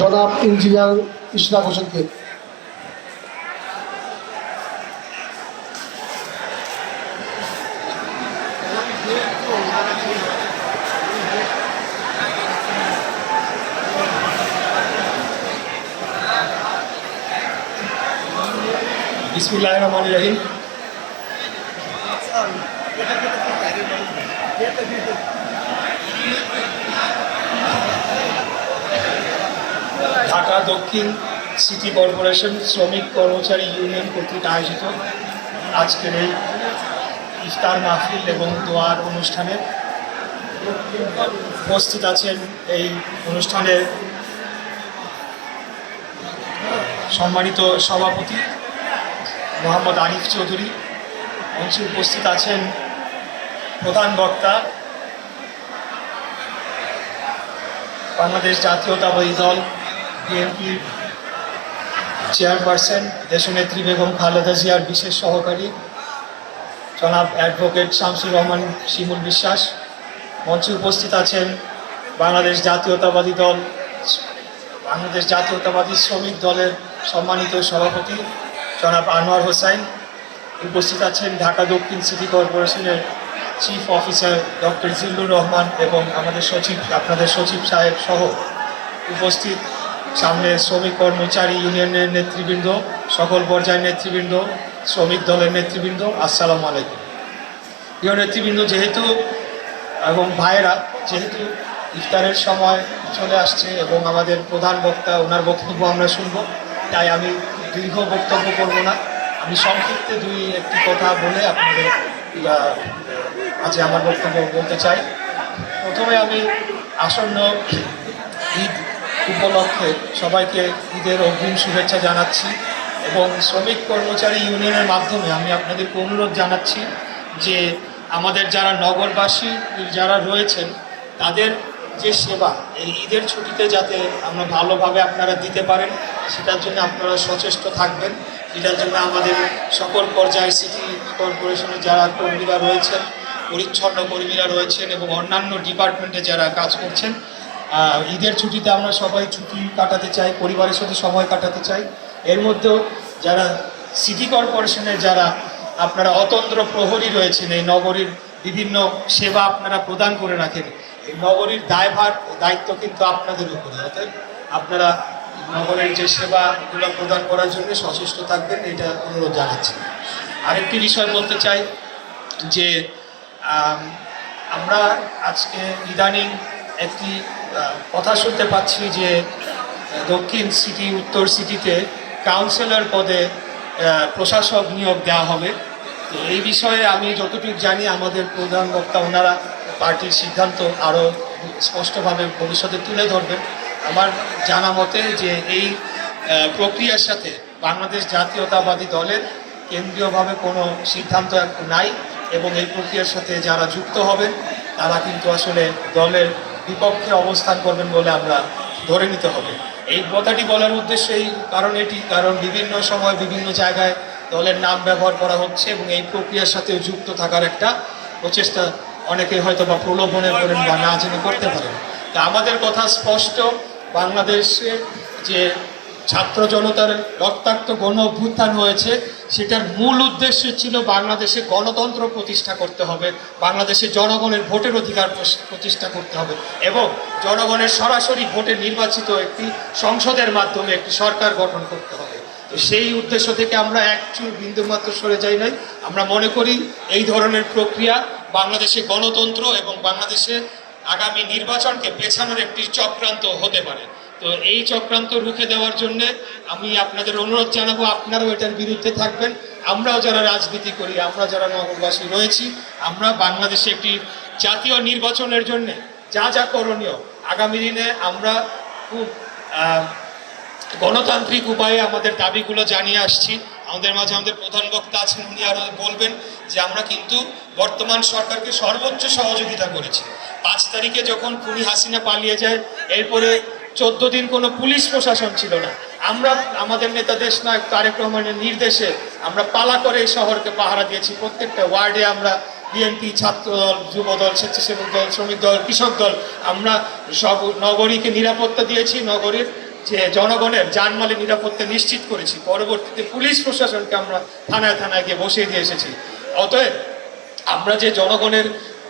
জনাব ইঞ্জিনিয়ার ইশরাক হোসেনকে। বিসমিল্লাহির রহমানির রহিম। ঢাকা দক্ষিণ সিটি কর্পোরেশন শ্রমিক কর্মচারী ইউনিয়ন কর্তৃক আয়োজিত আজকের এই ইফতার মাহফিল এবং দোয়ার অনুষ্ঠানে উপস্থিত আছেন এই অনুষ্ঠানের সম্মানিত সভাপতি মোহাম্মদ আরিফ চৌধুরী। মঞ্চে উপস্থিত আছেন প্রধান বক্তা বাংলাদেশ জাতীয়তাবাদী দল বিএনপি চেয়ারপারসন দেশনেত্রী বেগম খালেদা জিয়ার বিশেষ সহকারী জনাব অ্যাডভোকেট শামসুর রহমান শিমুল বিশ্বাস। মঞ্চে উপস্থিত আছেন বাংলাদেশ জাতীয়তাবাদী শ্রমিক দলের সম্মানিত সভাপতি জনাব আনোয়ার হোসাইন। উপস্থিত আছেন ঢাকা দক্ষিণ সিটি কর্পোরেশনের chief officer doctor Zillur Rahman এবং আপনাদের সচিব সাহেব সহ উপস্থিত সামনে শ্রমিক কর্মচারী ইউনিয়নের নেতৃবৃন্দ, সকল পর্যায়ের নেতৃবৃন্দ, শ্রমিক দলের নেতৃবৃন্দ, আসসালামু আলাইকুম। প্রিয় নেতৃবৃন্দ এবং ভাইয়েরা, যেহেতু ইফতারের সময় চলে আসছে এবং আমাদের প্রধান বক্তা ওনার বক্তব্য আমরা শুনব, তাই আমি দীর্ঘ বক্তব্য করব না। আমি সংক্ষিপ্ত একটি কথা বলে আপনাদের আজ আমার বক্তব্য বলতে চাই। প্রথমে আমি আসন্ন ঈদ উপলক্ষে সবাইকে ঈদের অগ্রিম শুভেচ্ছা জানাচ্ছি এবং শ্রমিক কর্মচারী ইউনিয়নের মাধ্যমে আমি আপনাদেরকে অনুরোধ জানাচ্ছি যে আমাদের যারা নগরবাসী যারা রয়েছেন তাদের যে সেবা এই ঈদের ছুটিতে যাতে আমরা ভালোভাবে আপনারা দিতে পারেন, সেটার জন্য আপনারা সচেষ্ট থাকবেন। এটার জন্য আমাদের সকল পর্যায়ের সিটি কর্পোরেশনের যারা কর্মীরা রয়েছেন, পরিচ্ছন্ন কর্মীরা রয়েছেন এবং অন্যান্য ডিপার্টমেন্টে যারা কাজ করছেন, ঈদের ছুটিতে আমরা সবাই ছুটি কাটাতে চাই, পরিবারের সাথে সময় কাটাতে চাই। এর মধ্যেও যারা সিটি কর্পোরেশনের যারা আপনারা অতন্ত্র প্রহরী রয়েছেন, এই নগরীর বিভিন্ন সেবা আপনারা প্রদান করে রাখেন, এই নগরীর দায়িত্ব কিন্তু আপনাদের উপরে। অর্থাৎ আপনারা নগরের যে সেবাগুলো প্রদান করার জন্য সচেষ্ট থাকবেন, এটা অনুরোধ জানাচ্ছি। আরেকটি বিষয় বলতে চাই যে আমরা আজকে ইদানিং একটি কথা শুনতে পাচ্ছি যে দক্ষিণ সিটি উত্তর সিটিতে কাউন্সিলর পদে প্রশাসক নিয়োগ দেওয়া হবে। তো এই বিষয়ে আমি যতটুকু জানি আমাদের প্রধান বক্তা ওনারা পার্টির সিদ্ধান্ত আরও স্পষ্টভাবে ভবিষ্যতে তুলে ধরবেন। আমার জানা মতে যে এই প্রক্রিয়ার সাথে বাংলাদেশ জাতীয়তাবাদী দলের কেন্দ্রীয়ভাবে কোনো সিদ্ধান্ত নাই এবং এই প্রক্রিয়ার সাথে যারা যুক্ত হবেন তারা কিন্তু আসলে দলের বিপক্ষে অবস্থান করবেন বলে আমরা ধরে নিতে হবে। এই কথাটি বলার উদ্দেশ্য কারণ বিভিন্ন সময় বিভিন্ন জায়গায় দলের নাম ব্যবহার করা হচ্ছে এবং এই প্রক্রিয়ার সাথে যুক্ত থাকার একটা প্রচেষ্টা অনেকে হয়তো বা প্রলোভনে করেন বা না জেনে করতে পারেন। তা আমাদের কথা স্পষ্ট, বাংলাদেশে যে ছাত্র জনতার রক্তাক্ত গণ অভ্যুত্থান হয়েছে সেটার মূল উদ্দেশ্য ছিল বাংলাদেশে গণতন্ত্র প্রতিষ্ঠা করতে হবে, বাংলাদেশে জনগণের ভোটের অধিকার প্রতিষ্ঠা করতে হবে এবং জনগণের সরাসরি ভোটে নির্বাচিত একটি সংসদের মাধ্যমে একটি সরকার গঠন করতে হবে। তো সেই উদ্দেশ্য থেকে আমরা একটু বিন্দুমাত্র সরে যাই নাই। আমরা মনে করি এই ধরনের প্রক্রিয়া বাংলাদেশে গণতন্ত্র এবং বাংলাদেশে আগামী নির্বাচনকে পেছানোর একটি চক্রান্ত হতে পারে। তো এই চক্রান্ত রুখে দেওয়ার জন্য আমি আপনাদের অনুরোধ জানাবো, আপনারাও এটার বিরুদ্ধে থাকবেন। আমরাও যারা রাজনীতি করি, আমরা যারা নগরবাসী রয়েছি, আমরা বাংলাদেশে একটি জাতীয় নির্বাচনের জন্য যা যা করণীয় আগামী দিনে আমরা খুব গণতান্ত্রিক উপায়ে আমাদের দাবিগুলো জানিয়ে আসছি। আমাদের মাঝে আমাদের প্রধান বক্তা আছেন, উনি আরও বলবেন যে আমরা কিন্তু বর্তমান সরকারকে সর্বোচ্চ সহযোগিতা করেছি। 5 তারিখে যখন খুনি হাসিনা পালিয়ে যায়, এরপরে 14 দিন কোনো পুলিশ প্রশাসন ছিল না। আমরা আমাদের নেতা দেশ নায়ক তারেক রহমানের নির্দেশে আমরা পালা করে এই শহরকে পাহারা দিয়েছি। প্রত্যেকটা ওয়ার্ডে আমরা বিএনপি, ছাত্রদল, যুবদল, স্বেচ্ছাসেবক দল, শ্রমিক দল, কৃষক দল, আমরা সব নগরীকে নিরাপত্তা দিয়েছি। নগরীর যে জনগণের জানমালের নিরাপত্তা নিশ্চিত করেছি, পরবর্তীতে পুলিশ প্রশাসনকে আমরা থানায় থানায় গিয়ে বসিয়ে দিয়ে এসেছি। অতএব আমরা যে জনগণের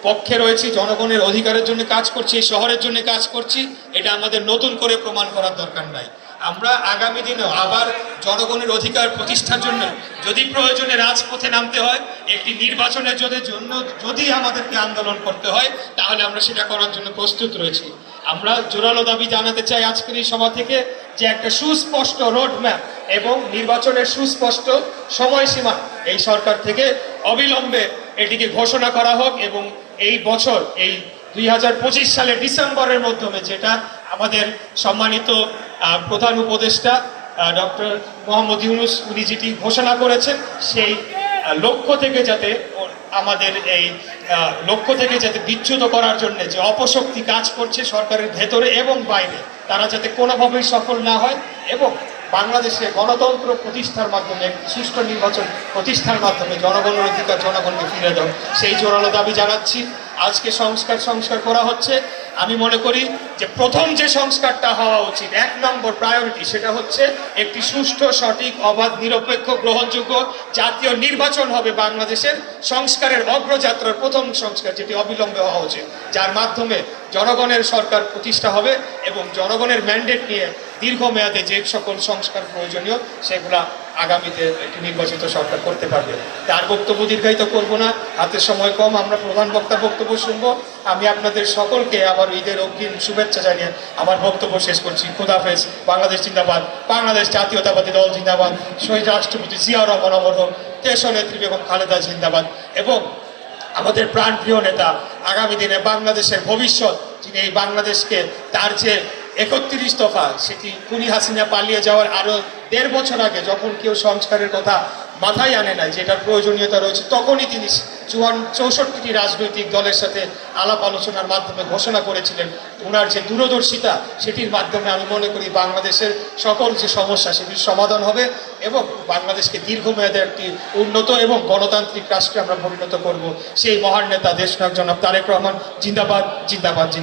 পক্ষে রয়েছি, জনগণের অধিকারের জন্য কাজ করছি, এই শহরের জন্য কাজ করছি, এটা আমাদের নতুন করে প্রমাণ করার দরকার নাই। আমরা আগামী দিনেও আবার জনগণের অধিকার প্রতিষ্ঠার জন্য যদি প্রয়োজনে রাজপথে নামতে হয়, একটি নির্বাচনের জন্য যদি আমাদেরকে আন্দোলন করতে হয়, তাহলে আমরা সেটা করার জন্য প্রস্তুত রয়েছি। আমরা জোরালো দাবি জানাতে চাই আজকের এই সভা থেকে যে একটা সুস্পষ্ট রোডম্যাপ এবং নির্বাচনের সুস্পষ্ট সময়সীমা এই সরকার থেকে অবিলম্বে এটিকে ঘোষণা করা হোক, এবং এই বছর এই 2025 সালের ডিসেম্বরের মাধ্যমে, যেটা আমাদের সম্মানিত প্রধান উপদেষ্টা ডক্টর মোহাম্মদ ইউনূস উনি যেটি ঘোষণা করেছেন, সেই লক্ষ্য থেকে যাতে আমাদের এই লক্ষ্য থেকে যাতে বিচ্যুত করার জন্য যে অপশক্তি কাজ করছে সরকারের ভেতরে এবং বাইরে, তারা যাতে কোনোভাবেই সফল না হয়, এবং বাংলাদেশে গণতন্ত্র প্রতিষ্ঠার মাধ্যমে, সুষ্ঠু নির্বাচন প্রতিষ্ঠার মাধ্যমে জনগণের অধিকার জনগণকে ফিরে দাও, সেই জোরালো দাবি জানাচ্ছি। আজকে সংস্কার করা হচ্ছে। আমি মনে করি যে প্রথম যে সংস্কারটা হওয়া উচিত, 1 নম্বর প্রায়োরিটি, সেটা হচ্ছে একটি সুষ্ঠু, সঠিক, অবাধ, নিরপেক্ষ, গ্রহণযোগ্য জাতীয় নির্বাচন হবে বাংলাদেশের সংস্কারের অগ্রযাত্রার প্রথম সংস্কার, যেটি অবিলম্বে হওয়া উচিত, যার মাধ্যমে জনগণের সরকার প্রতিষ্ঠা হবে এবং জনগণের ম্যান্ডেট নিয়ে দীর্ঘমেয়াদে যে সকল সংস্কার প্রয়োজনীয় সেগুলা আগামীতে একটি নির্বাচিত সরকার করতে পারবে। তার বক্তব্য দীর্ঘায়িত করব না, হাতের সময় কম, আমরা প্রধান বক্তার বক্তব্য শুনবো। আমি আপনাদের সকলকে আবার ঈদের অগ্রিম শুভেচ্ছা জানিয়ে আমার বক্তব্য শেষ করছি। খোদাফেজ। বাংলাদেশ জিন্দাবাদ, বাংলাদেশ জাতীয়তাবাদী দল জিন্দাবাদ, শহীদ রাষ্ট্রপতি জিয়াউর রহমান অমর হোক, দেশ নেত্রী বেগম খালেদা জিন্দাবাদ, এবং আমাদের প্রাণপ্রিয় নেতা, আগামী দিনে বাংলাদেশের ভবিষ্যৎ, যিনি এই বাংলাদেশকে তার যে 31 দফা, সেটি খুনি হাসিনা পালিয়ে যাওয়ার আরো 1.5 বছর আগে, যখন কেউ সংস্কারের কথা মাথায় আনে নাই, যেটার প্রয়োজনীয়তা রয়েছে, তখনই তিনি 64টি রাজনৈতিক দলের সাথে আলাপ আলোচনার মাধ্যমে ঘোষণা করেছিলেন। ওনার যে দূরদর্শিতা, সেটির মাধ্যমে আমি মনে করি বাংলাদেশের সকল যে সমস্যা সেটির সমাধান হবে, এবং বাংলাদেশকে দীর্ঘমেয়াদে একটি উন্নত এবং গণতান্ত্রিক রাষ্ট্রে আমরা পরিণত করব। সেই মহান নেতা দেশনায়ক জনাব তারেক রহমান জিন্দাবাদ, জিন্দাবাদ, জিন্দাবাদ।